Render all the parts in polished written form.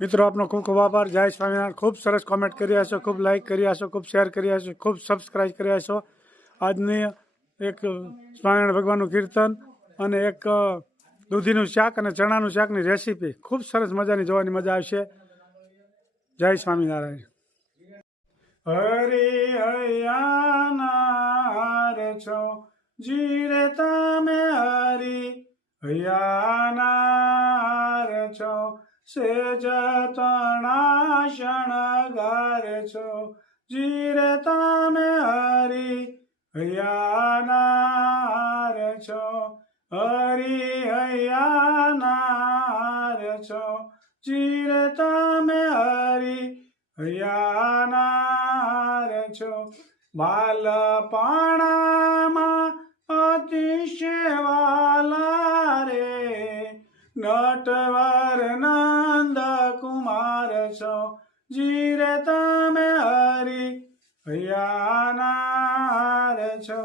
મિત્રો આપનો ખૂબ ખૂબ આભાર। જય સ્વામિનારાયણ। ખૂબ સરસ કોમેન્ટ કર્યા છો, ખૂબ લાઈક કર્યા છો, ખૂબ શેર કર્યા છો, ખૂબ સબસ્ક્રાઈબ કર્યા છો। આજની એક સ્વામિનારાયણ ભગવાનનું કીર્તન અને એક દૂધીનું શાક અને ચણાનું શાકની રેસીપી ખૂબ સરસ મજાની જોવાની મજા આવશે। જય સ્વામિનારાયણ। હરિ હૈયાનાર છો જીરે તમે હરિ હૈયાનાર છો સેજ તણા શણગાર છો જીરે તમે હરિ હૈયાનાર છો હરિ હૈયાનાર છો જીરે તમે હરિ હૈયાનાર છો। બાલપણામાં અતિશય વાલા રે નટવર નંદ કુમાર છો જીરે તમે હરિ હૈયાનાર છો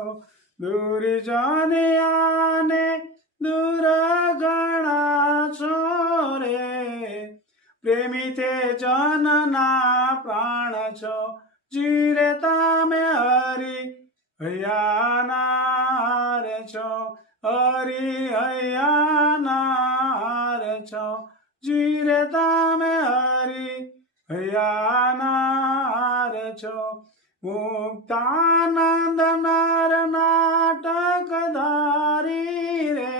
દુર્જનિયાને દુર્ગણા છો રે પ્રેમી તે જનના પ્રાણ છો જીરે તમે હરિ હૈયાનાર છો હરિ હૈયાનાર છો જીરે તમે હરિ હૈયાનાર છો। મુક્તાનંદ નર નાટક ધારી રે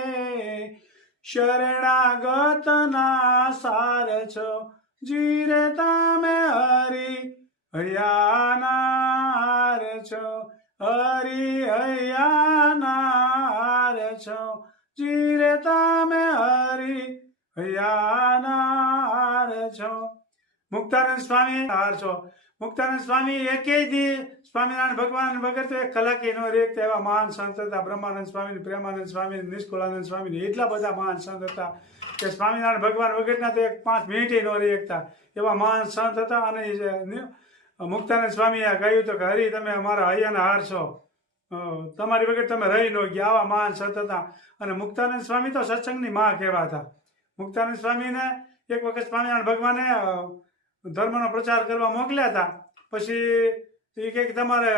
શરણાગતના સાર છો જીરે તમે હરિ હૈયાનાર છો હરિ હૈયાનાર છો જીરે તમે હરિ હૈયાનાર છો। મુક્તાનંદ સ્વામી હાર છો। મુક્તાનંદ સ્વામી એકેય દી સ્વામિનારાયણ ભગવાન વગર તો એક કલાકી નો રેખતા એવા મહાન સંત હતા। બ્રહ્માનંદ સ્વામી, પ્રેમાનંદ સ્વામી, નિષ્કુળાનંદ સ્વામી એટલા બધા મહાન સંત હતા કે સ્વામિનારાયણ ભગવાન વગરના તો એક 5 મિનિટે નો રેખતા એવા મહાન સંત હતા। અને મુક્તાનંદ સ્વામીએ કહ્યું તો કે હરિ તમે અમારા હૈયાના હાર છો, તમારી વગર તમે રહી ન ગયા, આવા મહાન સંત હતા। અને મુક્તાનંદ સ્વામી તો સત્સંગની માં કહેવાતા। મુક્તાનંદ સ્વામીને એક વખત સ્વામિનારાયણ ભગવાને ધર્મનો પ્રચાર કરવા મોકલ્યા હતા। પછી એ કે તમારે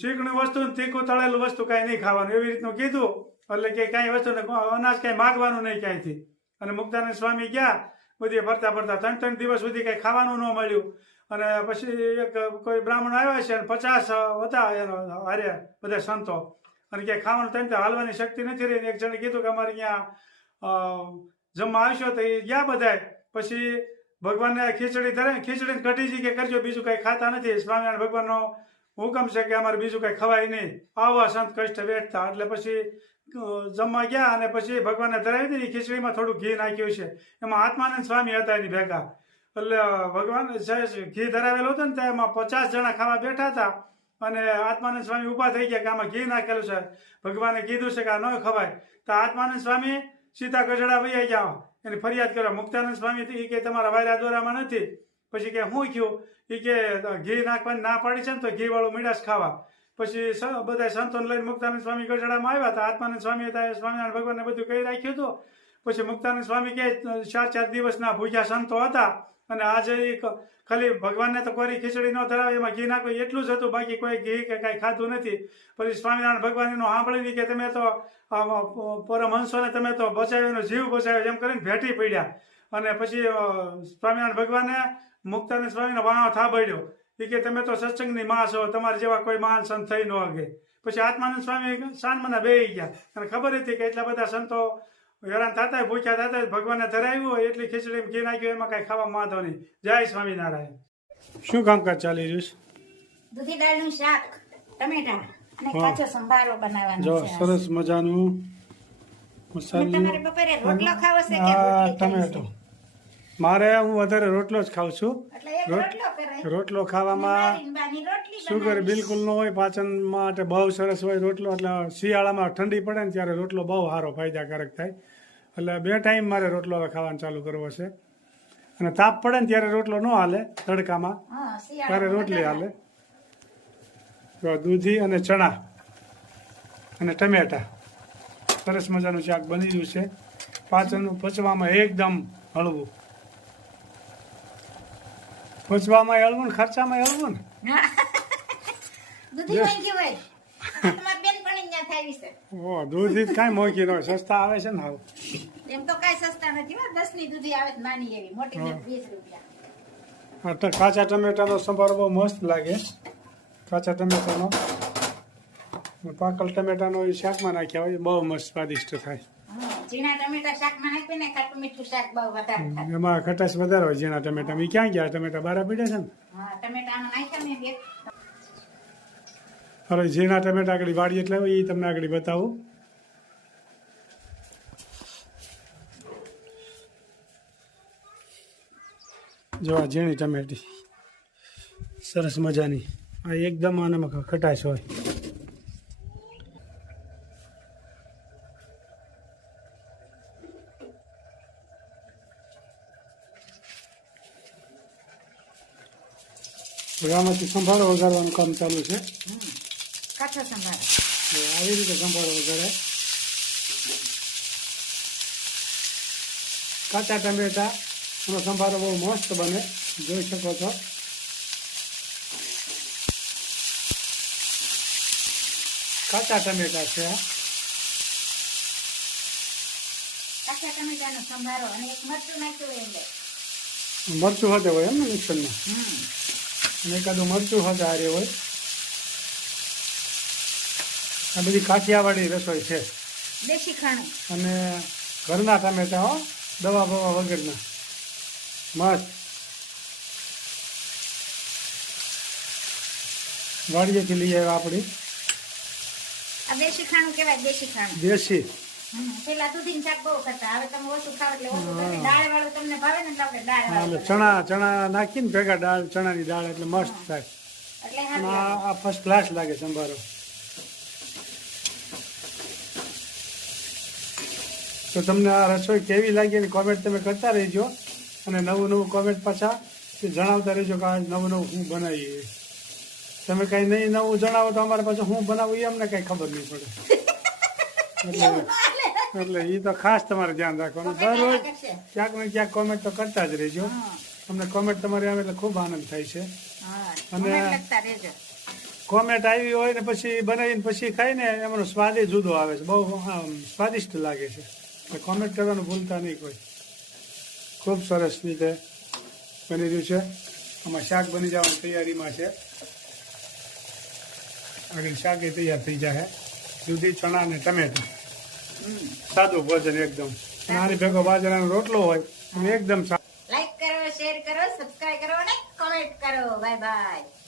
ચીકણી વસ્તુ તીખું તળેલું વસ્તુ કાંઈ નહીં ખાવાનું એવી રીતનું કીધું, એટલે કે કાંઈ વસ્તુ અનાજ કાંઈ માગવાનું નહીં ક્યાંયથી। અને મુક્તાનંદ સ્વામી ગયા બધી ફરતા ફરતા 3 દિવસ સુધી કંઈ ખાવાનું ન મળ્યું। અને પછી એક કોઈ બ્રાહ્મણ આવ્યા છે 50 હતા એનો હારે બધા સંતો, અને ક્યાંય ખાવાનું તેમ હાલવાની શક્તિ નથી રહી। એક જણે કીધું કે અમારે અહીંયા જમવા આવશો તો એ ગયા બધાય। પછી ભગવાનને ખીચડી ધરે, ખીચડીને કઢીજી કે કરજો, બીજું કંઈ ખાતા નથી। સ્વામિનારાયણ ભગવાનનો હુકમ છે કે અમારે બીજું કંઈ ખવાય નહીં, આવા સંત કષ્ટ વેઠતા। એટલે પછી જમવા ગયા અને પછી ભગવાનને ધરાવી દીધી। ખીચડીમાં થોડું ઘી નાખ્યું છે, એમાં આત્માનંદ સ્વામી હતા એની ભેગા। એટલે ભગવાન ઘી ધરાવેલું હતું ને તો એમાં 50 જણા ખાવા બેઠા હતા અને આત્માનંદ સ્વામી ઊભા થઈ ગયા કે આમાં ઘી નાખેલું છે। ભગવાને કીધું છે કે આ ન ખવાય, તો આત્માનંદ સ્વામી સીધા ગજડા વૈયા ગયા એની ફરિયાદ કરવા। મુક્તાનંદ સ્વામી કે તમારા વાયરા દોરામાં નથી। પછી કે શું થયું, એ કે ઘી નાખવાની ના પાડી છે ને તો ઘી વાળું મીડાશ ખાવા। પછી બધા સંતોને લઈને મુક્તાનંદ સ્વામી ગઢડામાં આવ્યા હતા। આત્માનંદ સ્વામી સ્વામિનારાયણ ભગવાનને બધું કહી રાખ્યું હતું। પછી મુક્તાનંદ સ્વામી કે 4 દિવસના ભૂખ્યા સંતો હતા અને આજે ખાલી ભગવાનને તો કોઈ ખીચડી ન ધરાવે, એમાં ઘી નાખવું એટલું જ હતું, બાકી કોઈ ઘી કે કાંઈ ખાધું નથી। પછી સ્વામિનારાયણ ભગવાન એનું સાંભળીને કે તમે તો પરમહંસોને તમે તો બચાવ્યો, એનો જીવ બચાવ્યો એમ કરીને ભેટી પડ્યા। અને પછી સ્વામિનારાયણ ભગવાને મુક્તાનંદ સ્વામીનો વાણો થાબડ્યો કે તમે તો સત્સંગની માં છો, તમારા જેવા કોઈ મહાન સંત થઈ ન શકે। પછી આત્માનંદ સ્વામી શાનમના બેહી ગયા અને ખબર હતી કે એટલા બધા સંતો હેરાન થતા ભૂખ્યા થતા, ભગવાનને ધરાવ્યું હોય એટલી ખીચડી ઘી નાખ્યું, એમાં કાંઈ ખાવા વાંધો નહીં। જય સ્વામિનારાયણ। શું કામકાજ ચાલી રહ્યું છે? દૂધી દાળનું શાક, ટમેટા અને કાચો સંભારો બનાવવાનો જો છે। સરસ મજાનું તમારે બપોરે રોટલો ખાવો છે કે રોટલી ટમેટો? મારે હું વધારે રોટલો જ ખાઉં છું। એટલે એક રોટલો કરે, રોટલો ખાવામાં મારી બાની રોટલી સુગર બનાવીશ। બિલકુલ ન હોય, પાચન માટે બહુ સરસ હોય રોટલો। એટલે શિયાળામાં ઠંડી પડે ને ત્યારે રોટલો બહુ સારો ફાયદાકારક થાય। એટલે 2 ટાઈમ મારે રોટલો ખાવાનું ચાલુ કરવો છે। અને તાપ પડે ને ત્યારે રોટલો ન હાલે, તડકામાં હા, ત્યારે શિયાળામાં રોટલી વધારે. હાલે। દૂધી અને ચણા અને ટમેટા સરસ મજાનું શાક બની ગયું છે। પાચન પચવામાં એકદમ હળવું। પૂછવામાં હળવું ને ખર્ચામાં હળવું ને દૂધી વાંચી હોય તમારી બેન પણ અહીંયા થાય છે ઓ દૂધ કાંઈ મોંઘી ન હોય સસ્તા આવે છે ને હાવ એમ તો કાંઈ સસ્તા નથી હો 10 ની દૂધી આવે છે નાની એવી મોટી ને 20 રૂપિયા કાચા ટમેટાનો સંભારો બહુ મસ્ત લાગે કાચા ટમેટાનો પાકલ ટમેટાનો એ શાકમાં નાખ્યા હોય બહુ મસ્ત સ્વાદિષ્ટ થાય ઝીણા ટમેટા શાકમાં નાખી ને ખાટું મીઠું શાક બહુ વધારે થાય એમાં ખટાશ વધારે હોય ઝીણા ટમેટા એ ક્યાં ગયા ટમેટા બારા પીડ્યા છે ને હા ટમેટામાં નાખ્યા ને બે હવે ઝીણા ટમેટા આગળ વાળી એટલે એ તમને આગળ બતાવું જો આ ઝીણી ટમેટી સરસ મજાની આ એકદમ આનામાં ખટાશ હોય આમાંથી સંભારો વઘારવાનું કામ ચાલુ છે કાચો સંભારો આવી રીતે સંભારો વઘારે કાચા ટમેટા એનો સંભારો બહુ મસ્ત બને જોઈ શકો છો કાચા ટમેટા છે આ કાચા ટમેટાનો સંભારો અને એક મરચું નાખ્યું હોય અંદર મરચું હાથે હોય એમ ને મિક્સરમાં અને એકાદું મરચું હાથે હારે હોય આ બધી કાઠિયાવાડી રસોઈ છે દેશી ખાણું અને ઘરના ટમેટા હો દવા બવા વગરના મસ્ત વાડીએથી લઈ આવ્યા આપણી આ દેશી ખાણું કહેવાય દેશી ખાણું દેશી પેલા દૂધીનું શાક બહુ કરતા હવે તમે ઓછું ખાવ એટલે ઓછું કરે દાળ વાળું તમને ભાવે ને એટલે આપણે દાળ એટલે વાળું ચણા નાખીને ભેગા દાળ ચણાની દાળ એટલે મસ્ત થાય એટલે અને હા આ ફર્સ્ટ ક્લાસ લાગે સંભારો તો તમને આ રસોઈ કેવી લાગી એની કોમેન્ટ તમે કરતા રહેજો અને નવું કોમેન્ટ પાછા જણાવતા રહેજો કે આ નવું હું બનાવીએ તમે કઈ નહીં નવું જણાવો તો અમારે પાછું હું બનાવું એ અમને કઈ ખબર નહીં પડે એટલે એ તો ખાસ તમારે ધ્યાન રાખવાનું દરરોજ ક્યાંક ને ક્યાંક કોમેન્ટ તો કરતા જ રહેજો અમને કોમેન્ટ તમારી આવે એટલે ખૂબ આનંદ થાય છે અને કોમેન્ટ આવી હોય ને પછી બનાવીને પછી ખાઈને એનો સ્વાદ જુદો આવે છે બહુ સ્વાદિષ્ટ લાગે છે એટલે કોમેન્ટ કરવાનું ભૂલતા નહીં કોઈ ખૂબ સરસ રીતે બની રહ્યું છે આમાં શાક બની જવાની તૈયારીમાં છે આગળ શાક એ તૈયાર થઈ જાય દૂધી ચણા અને ટમેટા સાદું ભોજન એકદમ અને આની ભેગો બાજરાનો રોટલો હોય અને એકદમ લાઈક કરો શેર કરો સબસ્ક્રાઇબ કરો અને કમેન્ટ કરો બાય બાય